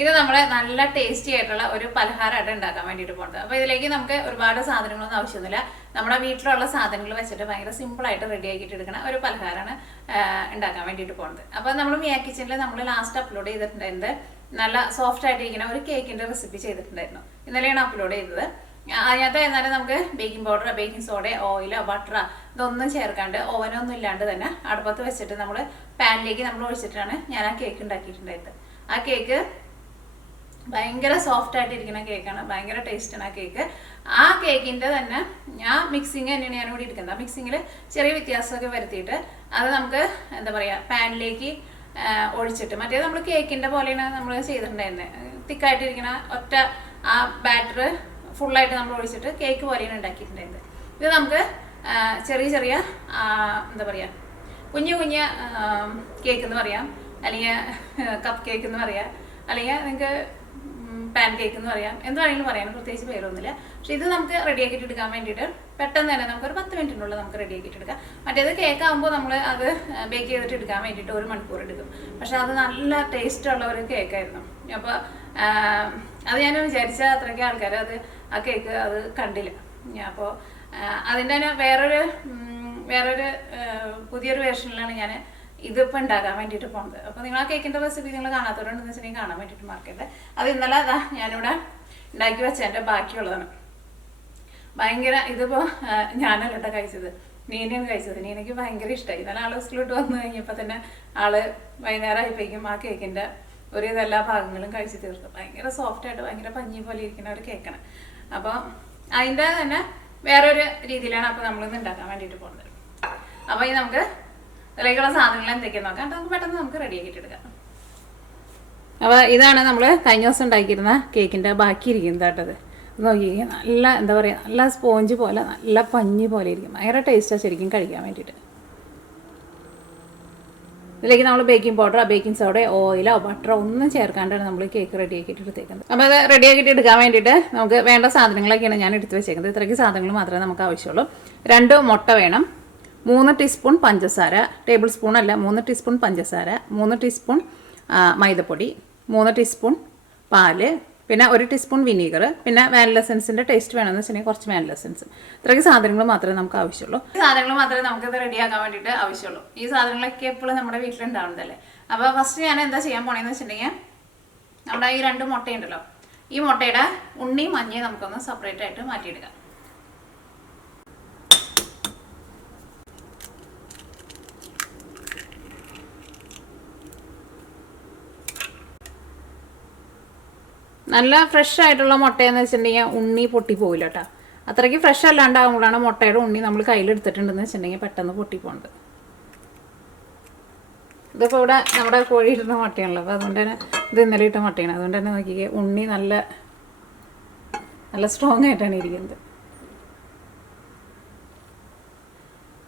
ഇത് നമ്മുടെ നല്ല ടേസ്റ്റി ആയിട്ടുള്ള ഒരു പലഹാരമായിട്ട് ഉണ്ടാക്കാൻ വേണ്ടിയിട്ട് പോകുന്നത്. അപ്പോൾ ഇതിലേക്ക് നമുക്ക് ഒരുപാട് സാധനങ്ങളൊന്നും ആവശ്യമൊന്നുമില്ല. നമ്മുടെ വീട്ടിലുള്ള സാധനങ്ങൾ വെച്ചിട്ട് ഭയങ്കര സിമ്പിളായിട്ട് റെഡി ആക്കിയിട്ട് എടുക്കുന്ന ഒരു പലഹാരമാണ് ഉണ്ടാക്കാൻ വേണ്ടിയിട്ട് പോകുന്നത്. അപ്പോൾ നമ്മൾ മിയ കിച്ചണിൽ നമ്മൾ ലാസ്റ്റ് അപ്ലോഡ് ചെയ്തിട്ടുണ്ടായിരുന്നത് നല്ല സോഫ്റ്റ് ആയിട്ടിരിക്കുന്ന ഒരു കേക്കിൻ്റെ റെസിപ്പി ചെയ്തിട്ടുണ്ടായിരുന്നു. ഇന്നലെയാണ് അപ്ലോഡ് ചെയ്തത്. അതിനകത്ത് എന്നാലും നമുക്ക് ബേക്കിംഗ് പൗഡർ, ബേക്കിംഗ് സോഡ, ഓയിലോ ബട്ടറോ ഇതൊന്നും ചേർക്കാണ്ട് ഓവനൊന്നും ഇല്ലാണ്ട് തന്നെ അടുപ്പത്ത് വെച്ചിട്ട് നമ്മൾ പാനിലേക്ക് നമ്മൾ ഒഴിച്ചിട്ടാണ് ഞാൻ ആ കേക്ക് ഉണ്ടാക്കിയിട്ടുണ്ടായിരുന്നത്. ആ കേക്ക് ഭയങ്കര സോഫ്റ്റ് ആയിട്ടിരിക്കുന്ന കേക്കാണ്, ഭയങ്കര ടേസ്റ്റാണ് ആ കേക്ക്. ആ കേക്കിൻ്റെ തന്നെ ഞാൻ മിക്സിങ് തന്നെയാണ് ഞാനിവിടെ എടുക്കുന്നത്. ആ മിക്സിങ്ങിൽ ചെറിയ വ്യത്യാസമൊക്കെ വരുത്തിയിട്ട് അത് നമുക്ക് എന്താ പറയുക പാനിലേക്ക് ഒഴിച്ചിട്ട്, മറ്റേത് നമ്മൾ കേക്കിൻ്റെ പോലെയാണ് നമ്മൾ ചെയ്തിട്ടുണ്ടായിരുന്നത്. തിക്കായിട്ടിരിക്കുന്ന ഒറ്റ ആ ബാറ്റർ ഫുള്ളായിട്ട് നമ്മൾ ഒഴിച്ചിട്ട് കേക്ക് പോലെയാണ് ഉണ്ടാക്കിയിട്ടുണ്ടായിരുന്നത്. ഇത് നമുക്ക് ചെറിയ ചെറിയ എന്താ പറയുക കുഞ്ഞു കുഞ്ഞ് കേക്ക് എന്ന് പറയാം, അല്ലെങ്കിൽ കപ്പ് കേക്ക് എന്ന് പറയാം, അല്ലെങ്കിൽ നിങ്ങൾക്ക് പാൻ കേക്ക് എന്ന് പറയാം, എന്ത് വേണമെങ്കിലും പറയാം, പ്രത്യേകിച്ച് പേരൊന്നുമില്ല. പക്ഷെ ഇത് നമുക്ക് റെഡിയാക്കിയിട്ട് എടുക്കാൻ വേണ്ടിയിട്ട് പെട്ടെന്ന് തന്നെ നമുക്കൊരു 10 മിനിറ്റിനുള്ളിൽ നമുക്ക് റെഡിയാക്കിയിട്ട് എടുക്കാം. മറ്റേത് കേക്ക് ആകുമ്പോൾ നമ്മൾ അത് ബേക്ക് ചെയ്തിട്ട് എടുക്കാൻ വേണ്ടിയിട്ട് 1 മണിക്കൂർ എടുക്കും. പക്ഷെ അത് നല്ല ടേസ്റ്റുള്ള ഒരു കേക്കായിരുന്നു. അപ്പോൾ അത് ഞാൻ വിചാരിച്ച അത്രയ്ക്ക് ആൾക്കാർ ആ കേക്ക് അത് കണ്ടില്ല. അപ്പോൾ അതിൻ്റെ തന്നെ വേറൊരു പുതിയൊരു വേർഷനിലാണ് ഞാൻ ഇതിപ്പോൾ ഉണ്ടാക്കാൻ വേണ്ടിയിട്ട് പോകുന്നത്. അപ്പോൾ നിങ്ങൾ ആ കേക്കിൻ്റെ റെസിപ്പി നിങ്ങൾ കാണാത്തവരുണ്ടെന്ന് വെച്ചിട്ടുണ്ടെങ്കിൽ കാണാൻ വേണ്ടിയിട്ട് മാർക്കറ്റ്. അത് ഇന്നലെ അതാ ഞാനിവിടെ ഉണ്ടാക്കി വെച്ചതിൻ്റെ ബാക്കിയുള്ളതാണ്. ഭയങ്കര ഇതിപ്പോൾ ഞാനല്ല കേട്ടോ കഴിച്ചത്, നീനയാണ് കഴിച്ചത്. നീനയ്ക്ക് ഭയങ്കര ഇഷ്ടമായി. ഇന്നലെ ആൾ സ്കൂളിട്ട് വന്നു കഴിഞ്ഞപ്പോൾ തന്നെ ആള് വൈകുന്നേരം ആയിപ്പോഴേക്കും ആ കേക്കിൻ്റെ ഒരു ഇതെല്ലാ ഭാഗങ്ങളും കഴിച്ച് തീർത്തു. ഭയങ്കര സോഫ്റ്റായിട്ട് ഭയങ്കര പഞ്ഞി പോലെ ഇരിക്കുന്ന ഒരു കേക്കാണ്. അപ്പോൾ അതിൻ്റെ തന്നെ വേറൊരു രീതിയിലാണ് അപ്പോൾ നമ്മളിന്ന് ഉണ്ടാക്കാൻ വേണ്ടിയിട്ട് പോകുന്നത്. അപ്പോൾ ഈ നമുക്ക് അതിലേക്കുള്ള സാധനങ്ങൾ എന്തൊക്കെയാണെന്ന് നോക്കാം. നമുക്ക് പെട്ടെന്ന് നമുക്ക് റെഡിയാക്കിയിട്ട് എടുക്കാം. അപ്പോൾ ഇതാണ് നമ്മൾ കഴിഞ്ഞ ദിവസം ഉണ്ടാക്കിയിരുന്ന കേക്കിൻ്റെ ബാക്കി ഇരിക്കുന്നത് കേട്ടത്. നോക്കിയിരിക്കുക, നല്ല എന്താ പറയുക, നല്ല സ്പോഞ്ച് പോലെ നല്ല പഞ്ഞി പോലെ ഇരിക്കും. ഭയങ്കര ടേസ്റ്റാണ് ശരിക്കും കഴിക്കാൻ വേണ്ടിയിട്ട്. ഇതിലേക്ക് നമ്മൾ ബേക്കിംഗ് പൗഡർ, ബേക്കിംഗ് സോഡ, ഓയിലോ ബട്ടറോ ഒന്നും ചേർക്കാണ്ടാണ് നമ്മൾ കേക്ക് റെഡിയാക്കിയിട്ട് എടുത്തേക്കുന്നത്. അപ്പോൾ അത് റെഡിയാക്കിയിട്ട് എടുക്കാൻ വേണ്ടിയിട്ട് നമുക്ക് വേണ്ട സാധനങ്ങളൊക്കെയാണ് ഞാൻ എടുത്ത് വെച്ചേക്കുന്നത്. ഇത്രയ്ക്ക് സാധനങ്ങൾ മാത്രമേ നമുക്ക് ആവശ്യമുള്ളൂ. 2 മുട്ട വേണം, 3 ടീസ്പൂൺ പഞ്ചസാര, ടേബിൾ സ്പൂൺ അല്ല 3 ടീസ്പൂൺ പഞ്ചസാര, 3 ടീസ്പൂൺ മൈദപ്പൊടി, 3 ടീസ്പൂൺ പാല്, പിന്നെ 1 ടീസ്പൂൺ വിനീഗർ, പിന്നെ വാനില എസൻസിൻ്റെ ടേസ്റ്റ് വേണമെന്ന് വെച്ചിട്ടുണ്ടെങ്കിൽ കുറച്ച് വാനില എസൻസും. ഇത്രയ്ക്ക് സാധനങ്ങൾ മാത്രമേ നമുക്ക് ആവശ്യമുള്ളൂ. ഈ സാധനങ്ങൾ മാത്രമേ നമുക്കിത് റെഡിയാക്കാൻ വേണ്ടിയിട്ട് ആവശ്യമുള്ളൂ. ഈ സാധനങ്ങളൊക്കെ എപ്പോഴും നമ്മുടെ വീട്ടിലുണ്ടാവുന്നതല്ലേ. അപ്പോൾ ഫസ്റ്റ് ഞാൻ എന്താ ചെയ്യാൻ പോണേന്ന് വെച്ചിട്ടുണ്ടെങ്കിൽ നമ്മുടെ ഈ 2 മുട്ടയുണ്ടല്ലോ, ഈ മുട്ടയുടെ ഉണ്ണിയും മഞ്ഞയും നമുക്കൊന്ന് സെപ്പറേറ്റ് ആയിട്ട് മാറ്റിയെടുക്കാം. നല്ല ഫ്രഷ് ആയിട്ടുള്ള മുട്ടയെന്ന് വെച്ചിട്ടുണ്ടെങ്കിൽ ഉണ്ണി പൊട്ടിപ്പോവില്ല കേട്ടോ. അത്രയ്ക്ക് ഫ്രഷ് അല്ലാണ്ടാകുമ്പോഴാണ് മുട്ടയുടെ ഉണ്ണി നമ്മൾ കയ്യിലെടുത്തിട്ടുണ്ടെന്ന് വെച്ചിട്ടുണ്ടെങ്കിൽ പെട്ടെന്ന് പൊട്ടിപ്പോകുന്നത്. ഇതിപ്പോൾ ഇവിടെ നമ്മുടെ കോഴി ഇടുന്ന മുട്ടയാണല്ലോ, അപ്പോൾ അതുകൊണ്ട് തന്നെ ഇത് ഇന്നലെ ഇട്ട മുട്ടയാണ്. അതുകൊണ്ട് തന്നെ നോക്കിക്കേ ഉണ്ണി നല്ല സ്ട്രോങ് ആയിട്ടാണ് ഇരിക്കുന്നത്.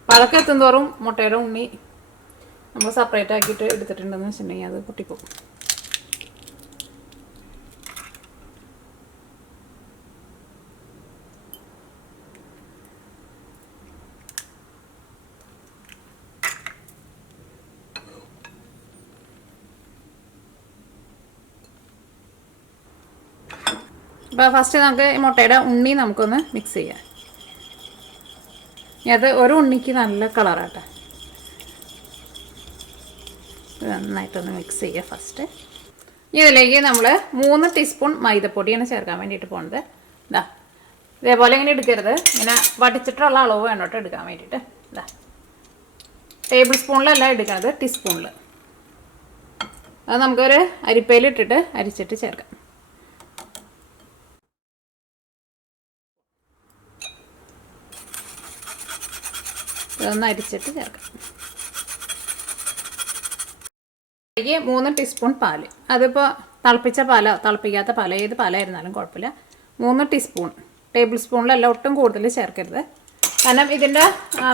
പഴക്കെത്തും തോറും മുട്ടയുടെ ഉണ്ണി നമ്മൾ സെപ്പറേറ്റ് ആക്കിയിട്ട് എടുത്തിട്ടുണ്ടെന്ന് വെച്ചിട്ടുണ്ടെങ്കിൽ അത് പൊട്ടിപ്പോകും. അപ്പോൾ ഫസ്റ്റ് നമുക്ക് ഈ മുട്ടയുടെ ഉണ്ണി നമുക്കൊന്ന് മിക്സ് ചെയ്യാം. അത് ഒരു ഉണ്ണിക്ക് നല്ല കളറാട്ടെ. നന്നായിട്ടൊന്ന് മിക്സ് ചെയ്യുക ഫസ്റ്റ്. ഇതിലേക്ക് നമ്മൾ 3 ടീസ്പൂൺ മൈദപ്പൊടിയാണ് ചേർക്കാൻ വേണ്ടിയിട്ട് പോകുന്നത്. ഇതാ ഇതേപോലെ ഇങ്ങനെ എടുക്കരുത്, ഇങ്ങനെ വടിച്ചിട്ടുള്ള അളവ് വേണോട്ട് എടുക്കാൻ വേണ്ടിയിട്ട്. ഇതാ ടേബിൾ സ്പൂണിലല്ല എടുക്കുന്നത്, ടീസ്പൂണിൽ. അത് നമുക്കൊരു അരിപ്പയിലിട്ടിട്ട് അരിച്ചിട്ട് ചേർക്കാം. ഇതൊന്ന് അരിച്ചിട്ട് ചേർക്കാം. 3 ടീസ്പൂൺ പാല്. അതിപ്പോൾ തിളപ്പിച്ച പാലോ തിളപ്പിക്കാത്ത പാലോ ഏത് പാലായിരുന്നാലും കുഴപ്പമില്ല. 3 ടീസ്പൂൺ, ടേബിൾ സ്പൂണിലല്ല ഒട്ടും കൂടുതൽ ചേർക്കരുത്. കാരണം ഇതിൻ്റെ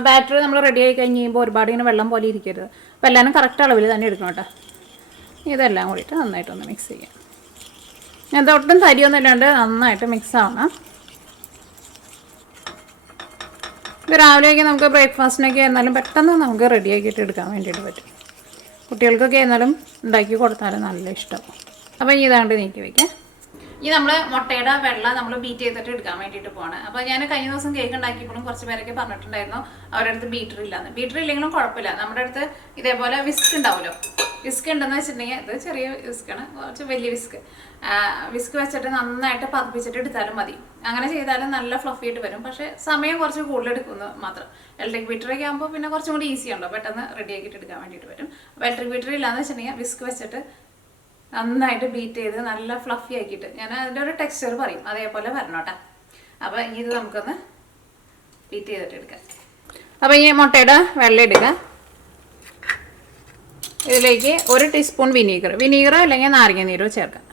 ബാറ്ററി നമ്മൾ റെഡി ആയി കഴിഞ്ഞ് കഴിയുമ്പോൾ ഒരുപാട് ഇങ്ങനെ വെള്ളം പോലെ ഇരിക്കരുത്. അപ്പോൾ എല്ലാവരും കറക്റ്റ് അളവിൽ തന്നെ എടുക്കണം കേട്ടോ. ഇതെല്ലാം കൂടിയിട്ട് നന്നായിട്ടൊന്ന് മിക്സ് ചെയ്യാം. ഇതൊട്ടും തരിയൊന്നും ഇല്ലാണ്ട് നന്നായിട്ട് മിക്സ് ആവണം. ഇത് രാവിലെയൊക്കെ നമുക്ക് ബ്രേക്ക്ഫാസ്റ്റിനൊക്കെ ആയിരുന്നാലും പെട്ടെന്ന് നമുക്ക് റെഡിയാക്കിയിട്ട് എടുക്കാൻ വേണ്ടിയിട്ട് പറ്റും. കുട്ടികൾക്കൊക്കെ ആയിരുന്നാലും ഉണ്ടാക്കി കൊടുത്താലും നല്ല ഇഷ്ടം. അപ്പോൾ ഇതാണ്ട് നീക്കി വയ്ക്കാം. ഈ നമ്മൾ മുട്ടയുടെ വെള്ളം നമ്മൾ ബീറ്റ് ചെയ്തിട്ട് എടുക്കാൻ വേണ്ടിയിട്ട് പോകണം. അപ്പോൾ ഞാൻ കഴിഞ്ഞ ദിവസം കേക്ക് ഉണ്ടാക്കിയപ്പോഴും കുറച്ച് പേരൊക്കെ പറഞ്ഞിട്ടുണ്ടായിരുന്നു അവരുടെ അടുത്ത് ബീറ്റർ ഇല്ലാന്ന്. ബീറ്റർ ഇല്ലെങ്കിലും കുഴപ്പമില്ല, നമ്മുടെ അടുത്ത് ഇതേപോലെ വിസ്ക് ഉണ്ടാവുമല്ലോ. വിസ്ക് ഉണ്ടെന്ന് വെച്ചിട്ടുണ്ടെങ്കിൽ ഇത് ചെറിയ വിസ്ക്കാണ്, കുറച്ച് വലിയ വിസ്ക്. വിസ്ക് വെച്ചിട്ട് നന്നായിട്ട് പതിപ്പിച്ചിട്ട് എടുത്താലും മതി. അങ്ങനെ ചെയ്താലും നല്ല ഫ്ലഫി ആയിട്ട് വരും. പക്ഷേ സമയം കുറച്ച് കൂടുതൽ എടുക്കുന്നു മാത്രം. ഇലക്ട്രിക് ബീറ്ററൊക്കെ ആകുമ്പോൾ പിന്നെ കുറച്ചും കൂടി ഈസി ഉണ്ടോ, പെട്ടെന്ന് റെഡി ആക്കിയിട്ട് എടുക്കാൻ വേണ്ടിയിട്ട് വരും. അപ്പോൾ ഇലക്ട്രിക് ബീറ്റർ ഇല്ലാന്ന് വെച്ചിട്ടുണ്ടെങ്കിൽ വിസ്ക് വെച്ചിട്ട് നന്നായിട്ട് ബീറ്റ് ചെയ്ത് നല്ല ഫ്ലഫി ആക്കിയിട്ട്, ഞാൻ അതിൻ്റെ ഒരു ടെക്സ്ചർ പറയും അതേപോലെ വരണോട്ടെ. അപ്പോൾ ഇനി ഇത് നമുക്കൊന്ന് ബീറ്റ് ചെയ്തിട്ട് എടുക്കാം. അപ്പോൾ ഈ മുട്ടയുടെ വെള്ളം എടുക്കുക. ഇതിലേക്ക് 1 ടീസ്പൂൺ വിനീഗർ അല്ലെങ്കിൽ നാരങ്ങ നീരോ ചേർക്കാം.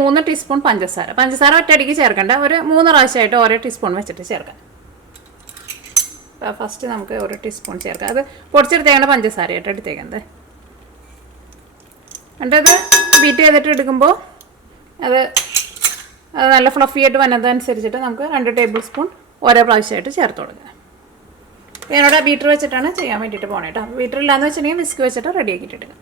3 ടീസ്പൂൺ പഞ്ചസാര ഒറ്റയടിക്ക് ചേർക്കണ്ട, ഒരു 3 പ്രാവശ്യമായിട്ട് ഓരോ ടീസ്പൂൺ വെച്ചിട്ട് ചേർക്കാം. അപ്പോൾ ഫസ്റ്റ് നമുക്ക് 1 ടീസ്പൂൺ ചേർക്കാം. അത് പൊടിച്ചെടുത്തേക്കേണ്ട പഞ്ചസാരയായിട്ട് എടുത്തേക്കുന്നത്. എന്നിട്ടത് ബീറ്റ് ചെയ്തിട്ട് എടുക്കുമ്പോൾ അത് നല്ല ഫ്ലഫി ആയിട്ട് വന്നതനുസരിച്ചിട്ട് നമുക്ക് 2 ടേബിൾ സ്പൂൺ ഓരോ പ്രാവശ്യമായിട്ട് ചേർത്ത് കൊടുക്കുക. ഞാനിവിടെ ബീറ്റർ വെച്ചിട്ടാണ് ചെയ്യാൻ വേണ്ടിയിട്ട് പോകണം കേട്ടോ. ബീറ്റർ ഇല്ലാന്ന് വെച്ചിട്ടുണ്ടെങ്കിൽ വിസ്ക് വെച്ചിട്ട് റെഡി ആക്കിയിട്ട് എടുക്കുക.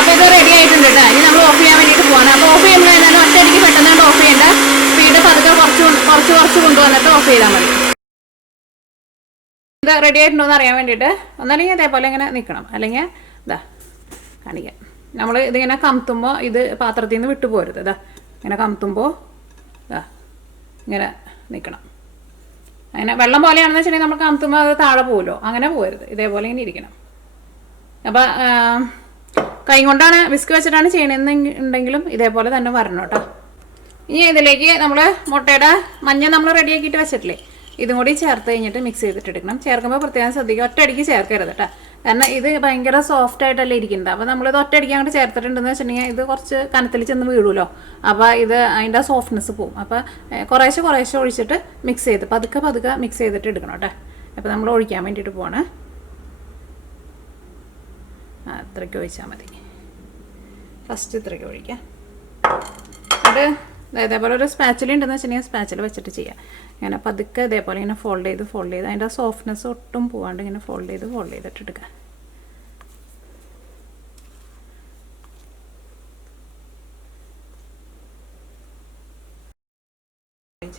അപ്പോൾ ഇത് റെഡി ആയിട്ടുണ്ട് കേട്ടോ. ഇനി നമ്മൾ ഓഫ് ചെയ്യാൻ വേണ്ടിയിട്ട് പോകണം. അപ്പോൾ ഓഫ് ചെയ്യുമ്പോൾ എന്നാലും ഒറ്റയടിക്ക് പെട്ടെന്ന് ഓഫ് ചെയ്യേണ്ട, സ്പീഡ് പതുക്കെ കുറച്ച് കൊണ്ടുവന്നിട്ട് ഓഫ് ചെയ്താൽ മതി. ഇത് റെഡി ആയിട്ടുണ്ടോ എന്ന് അറിയാൻ വേണ്ടിയിട്ട് ഒന്നല്ലെങ്കിൽ അതേപോലെ ഇങ്ങനെ നിൽക്കണം, അല്ലെങ്കിൽ ഇതാ കാണിക്കാം. നമ്മൾ ഇതിങ്ങനെ കമത്തുമ്പോൾ ഇത് പാത്രത്തിൽ നിന്ന് വിട്ടു പോരുത്. ഇതാ ഇങ്ങനെ കമത്തുമ്പോൾ ഇതാ ഇങ്ങനെ നിൽക്കണം. അങ്ങനെ വെള്ളം പോലെയാണെന്ന് വെച്ചിട്ടുണ്ടെങ്കിൽ നമ്മൾ കമത്തുമ്പോൾ അത് താഴെ പോകുമല്ലോ, അങ്ങനെ പോകരുത്. ഇതേപോലെ ഇങ്ങനെ ഇരിക്കണം. അപ്പോൾ കൈ കൊണ്ടാണ് വിസ്ക് വെച്ചിട്ടാണ് ചെയ്യണമെന്നുണ്ടെങ്കിലും ഇതേപോലെ തന്നെ വരണം കേട്ടോ. ഇനി ഇതിലേക്ക് നമ്മൾ മുട്ടയുടെ മഞ്ഞ നമ്മൾ റെഡിയാക്കിയിട്ട് വെച്ചിട്ടില്ലേ, ഇതും കൂടി ചേർത്ത് കഴിഞ്ഞിട്ട് മിക്സ് ചെയ്തിട്ട് എടുക്കണം. ചേർക്കുമ്പോൾ പ്രത്യേകം ശ്രദ്ധിക്കുക, ഒറ്റയടിക്ക് ചേർക്കരുത് കേട്ടോ. കാരണം ഇത് ഭയങ്കര സോഫ്റ്റ് ആയിട്ടല്ലേ ഇരിക്കുന്നത്. അപ്പോൾ നമ്മളിത് ഒറ്റയടിക്ക് അങ്ങോട്ട് ചേർത്തിട്ടുണ്ടെന്ന് വെച്ചിട്ടുണ്ടെങ്കിൽ ഇത് കുറച്ച് കനത്തിൽ ചെന്ന് വീഴുമല്ലോ. അപ്പോൾ ഇത് അതിൻ്റെ സോഫ്റ്റ്നെസ് പോവും. അപ്പോൾ കുറേശ്ശെ ഒഴിച്ചിട്ട് മിക്സ് ചെയ്ത് പതുക്കെ മിക്സ് ചെയ്തിട്ട് എടുക്കണം കേട്ടോ. അപ്പോൾ നമ്മൾ ഒഴിക്കാൻ വേണ്ടിയിട്ട് പോവാണ്. അത്രയ്ക്ക് ഒഴിച്ചാൽ മതി. ഫസ്റ്റ് ഇത്രയ്ക്ക് ഒഴിക്കാം. അത് ഇതേപോലെ ഒരു സ്പാച്ചില ഉണ്ടെന്ന് വെച്ചിട്ടുണ്ടെങ്കിൽ സ്പാച്ചില വെച്ചിട്ട് ചെയ്യാം. ഇങ്ങനെ പതുക്കെ ഇതേപോലെ ഇങ്ങനെ ഫോൾഡ് ചെയ്ത് അതിൻ്റെ സോഫ്റ്റ്നെസ് ഒട്ടും പോകാണ്ട് ഇങ്ങനെ ഫോൾഡ് ചെയ്തിട്ട് എടുക്കുക.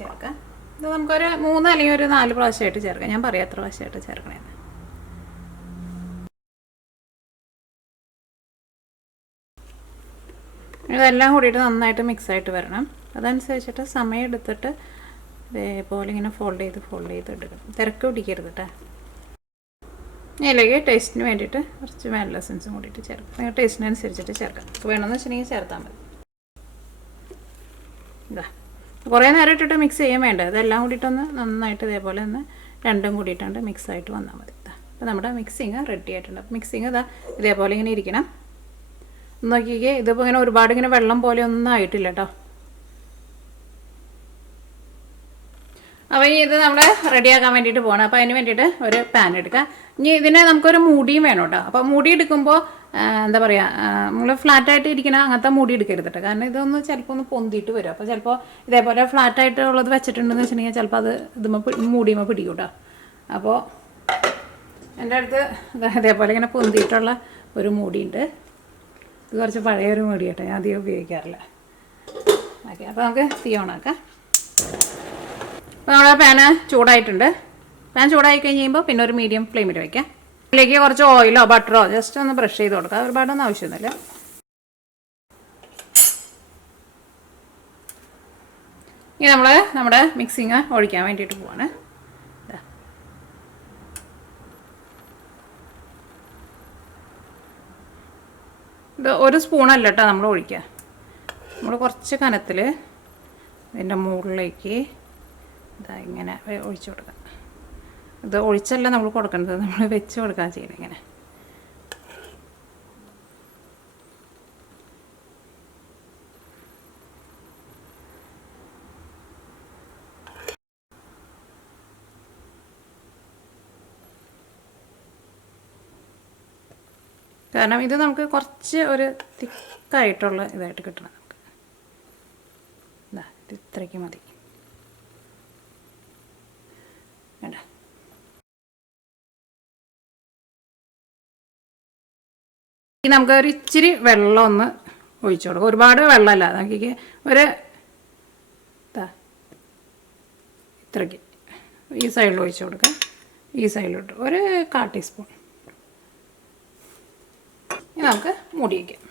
ചേർക്കാം. ഇത് നമുക്കൊരു 3 അല്ലെങ്കിൽ ഒരു 4 പ്രാവശ്യമായിട്ട് ചേർക്കാം. ഞാൻ പറയാം എത്ര പ്രാവശ്യമായിട്ട് ചേർക്കണേന്ന്. ഇതെല്ലാം കൂടിയിട്ട് നന്നായിട്ട് മിക്സായിട്ട് വരണം. അതനുസരിച്ചിട്ട് സമയം എടുത്തിട്ട് ഇതേപോലെ ഇങ്ങനെ ഫോൾഡ് ചെയ്ത് എടുക്കണം. തിരക്ക് പിടിക്കരുത് കേട്ടോ. ഇതിലേക്ക് ടേസ്റ്റിന് വേണ്ടിയിട്ട് കുറച്ച് വാനില എസൻസും കൂടിയിട്ട് ചേർക്കാം. നിങ്ങൾ ടേസ്റ്റിനനുസരിച്ചിട്ട് ചേർക്കാം. വേണമെന്ന് വെച്ചിട്ടുണ്ടെങ്കിൽ ചേർത്താൽ മതി. ഇതാ കുറേ നേരം ഇട്ടിട്ട് മിക്സ് ചെയ്യാൻ വേണ്ട. ഇതെല്ലാം കൂടിയിട്ടൊന്ന് നന്നായിട്ട് ഇതേപോലെ ഒന്ന് രണ്ടും കൂടിയിട്ടുണ്ട് മിക്സായിട്ട് വന്നാൽ മതി. അപ്പോൾ നമ്മുടെ മിക്സിങ് റെഡി ആയിട്ടുണ്ട്. മിക്സിങ് ഇതാ ഇതേപോലെ ഇങ്ങനെ ഇരിക്കണം. നോക്കിക്കേ, ഇതിപ്പോൾ ഇങ്ങനെ ഒരുപാട് ഇങ്ങനെ വെള്ളം പോലെ ഒന്നും ആയിട്ടില്ല കേട്ടോ. അപ്പോൾ ഇനി ഇത് നമ്മൾ റെഡിയാക്കാൻ വേണ്ടിയിട്ട് പോകണം. അപ്പോൾ അതിന് വേണ്ടിയിട്ട് ഒരു പാൻ എടുക്കുക. ഇനി ഇതിന് നമുക്കൊരു മൂടിയും വേണം കേട്ടോ. അപ്പോൾ മൂടി എടുക്കുമ്പോൾ എന്താ പറയുക, നമ്മൾ ഫ്ലാറ്റായിട്ട് ഇരിക്കണ അങ്ങനത്തെ മൂടി എടുക്കരുത് കേട്ടോ. കാരണം ഇതൊന്ന് ചിലപ്പോൾ ഒന്ന് പൊന്തിയിട്ട് വരും. അപ്പോൾ ചിലപ്പോൾ ഇതേപോലെ ഫ്ലാറ്റായിട്ടുള്ളത് വെച്ചിട്ടുണ്ടെന്ന് വെച്ചിട്ടുണ്ടെങ്കിൽ ചിലപ്പോൾ അത് മൂടിയുമ്പോൾ പിടിക്കും കേട്ടോ. അപ്പോൾ എൻ്റെ അടുത്ത് ഇതേപോലെ ഇങ്ങനെ പൊന്തിയിട്ടുള്ള ഒരു മൂടിയുണ്ട്. ഇത് കുറച്ച് പഴയൊരു മൂടി കേട്ടോ, ഞാൻ അധികം ഉപയോഗിക്കാറില്ല. ഓക്കെ, അപ്പോൾ നമുക്ക് തീ ഓണാക്കാം. അപ്പോൾ നമ്മുടെ പാന് ചൂടായിട്ടുണ്ട്. പാൻ ചൂടായി കഴിയുമ്പോൾ പിന്നെ ഒരു മീഡിയം ഫ്ലെയിമിൽ വയ്ക്കാം. അതിലേക്ക് കുറച്ച് ഓയിലോ ബട്ടറോ ജസ്റ്റ് ഒന്ന് ബ്രഷ് ചെയ്ത് കൊടുക്കുക. ഒരുപാടൊന്നും ആവശ്യമൊന്നുമില്ല. ഇനി നമ്മൾ നമ്മുടെ മിക്സിങ് ഒഴിക്കാൻ വേണ്ടിയിട്ട് പോവാണ്. ഇത് 1 സ്പൂണല്ല കേട്ടോ നമ്മൾ ഒഴിക്കുക. നമ്മൾ കുറച്ച് കനത്തിൽ ഇതിൻ്റെ മുകളിലേക്ക് ഇതാ ഇങ്ങനെ ഒഴിച്ചു കൊടുക്കുക. ഇത് ഒഴിച്ചല്ല നമ്മൾ കൊടുക്കേണ്ടത്, നമ്മൾ വെച്ച് കൊടുക്കാൻ ചെയ്യണം. ഇങ്ങനെ കാരണം ഇത് നമുക്ക് കുറച്ച് ഒരു തിക്കായിട്ടുള്ള ഇതായിട്ട് കിട്ടണം. നമുക്ക് ഇതാ ഇത്രയ്ക്ക് മതി വേണ്ട. ഇനി നമുക്ക് ഒരു ഇച്ചിരി വെള്ളം ഒന്ന് ഒഴിച്ചു കൊടുക്കാം. ഒരുപാട് വെള്ളമല്ല, നോക്കിക്ക് ഒരു ഇത്രയ്ക്ക് ഈ സൈഡിൽ ഒഴിച്ചു കൊടുക്കാം. ഈ സൈഡിലോട്ട് ഒരു 1/4 ടീസ്പൂൺ. ഇനി നമുക്ക് മൂടി വയ്ക്കാം.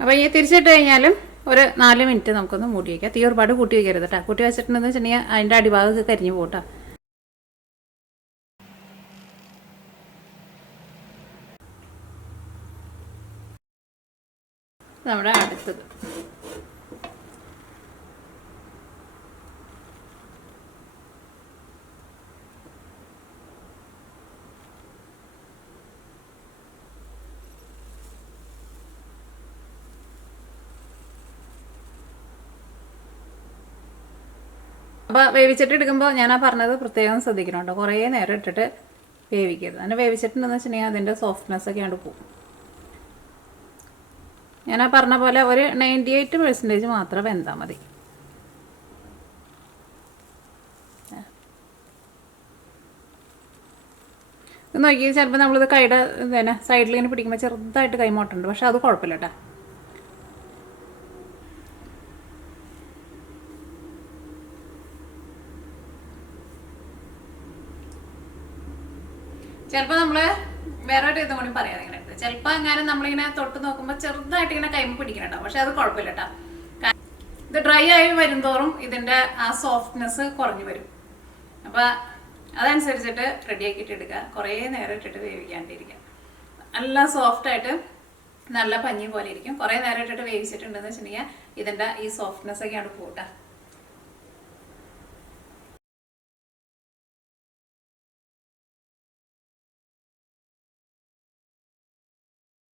അപ്പോൾ ഈ തിരിച്ചിട്ട് കഴിഞ്ഞാലും ഒരു 4 മിനിറ്റ് നമുക്കൊന്ന് മൂടി വയ്ക്കാം. തീ ഒരുപാട് കൂട്ടി വയ്ക്കരുത് കേട്ടോ. കൂട്ടി വെച്ചിട്ടുണ്ടെന്ന് വെച്ചിട്ടുണ്ടെങ്കിൽ അതിൻ്റെ അടിഭാഗമൊക്കെ കരിഞ്ഞു പോകട്ടോ. നമ്മുടെ അടുത്തത് അപ്പോൾ വേവിച്ചിട്ട് എടുക്കുമ്പോൾ ഞാൻ പറഞ്ഞത് പ്രത്യേകം ശ്രദ്ധിക്കണം കേട്ടോ. കുറേ നേരം ഇട്ടിട്ട് വേവിക്കരുത്. അങ്ങനെ വേവിച്ചിട്ടുണ്ടെന്ന് വെച്ചിട്ടുണ്ടെങ്കിൽ അതിൻ്റെ സോഫ്റ്റ്നെസ് ഒക്കെ അങ്ങോട്ട് പോകും. ഞാൻ പറഞ്ഞ പോലെ ഒരു 98% മാത്രം വെന്താൽ മതി. ഇത് നോക്കി ചിലപ്പോൾ നമ്മളിത് കൈയുടെ തന്നെ സൈഡിൽ ഇങ്ങനെ പിടിക്കുമ്പോൾ ചെറുതായിട്ട് കൈമോട്ടുണ്ട്. പക്ഷെ അത് കുഴപ്പമില്ല കേട്ടോ. ചിലപ്പോൾ നമ്മൾ വേറെ ഒരു ഇതും കൂടി പറയാം. ഇങ്ങനെ ചിലപ്പോൾ എങ്ങാനും നമ്മളിങ്ങനെ തൊട്ട് നോക്കുമ്പോൾ ചെറുതായിട്ട് ഇങ്ങനെ കൈമ പിടിക്കണുണ്ടാവും. പക്ഷെ അത് കുഴപ്പമില്ല കേട്ടോ. ഇത് ഡ്രൈ ആയി വരുന്തോറും ഇതിൻ്റെ ആ സോഫ്റ്റ്നെസ് കുറഞ്ഞു വരും. അപ്പോൾ അതനുസരിച്ചിട്ട് റെഡി ആക്കിയിട്ട് എടുക്കുക. കുറേ നേരം ഇട്ടിട്ട് വേവിക്കാണ്ടിരിക്കുക. നല്ല സോഫ്റ്റായിട്ട് നല്ല പഞ്ഞി പോലെ ഇരിക്കും. കുറേ നേരം ഇട്ടിട്ട് വേവിച്ചിട്ടുണ്ടെന്ന് വെച്ചിട്ടുണ്ടെങ്കിൽ ഇതിൻ്റെ ഈ സോഫ്റ്റ്നെസ് ഒക്കെ ആണ് പോട്ടെ.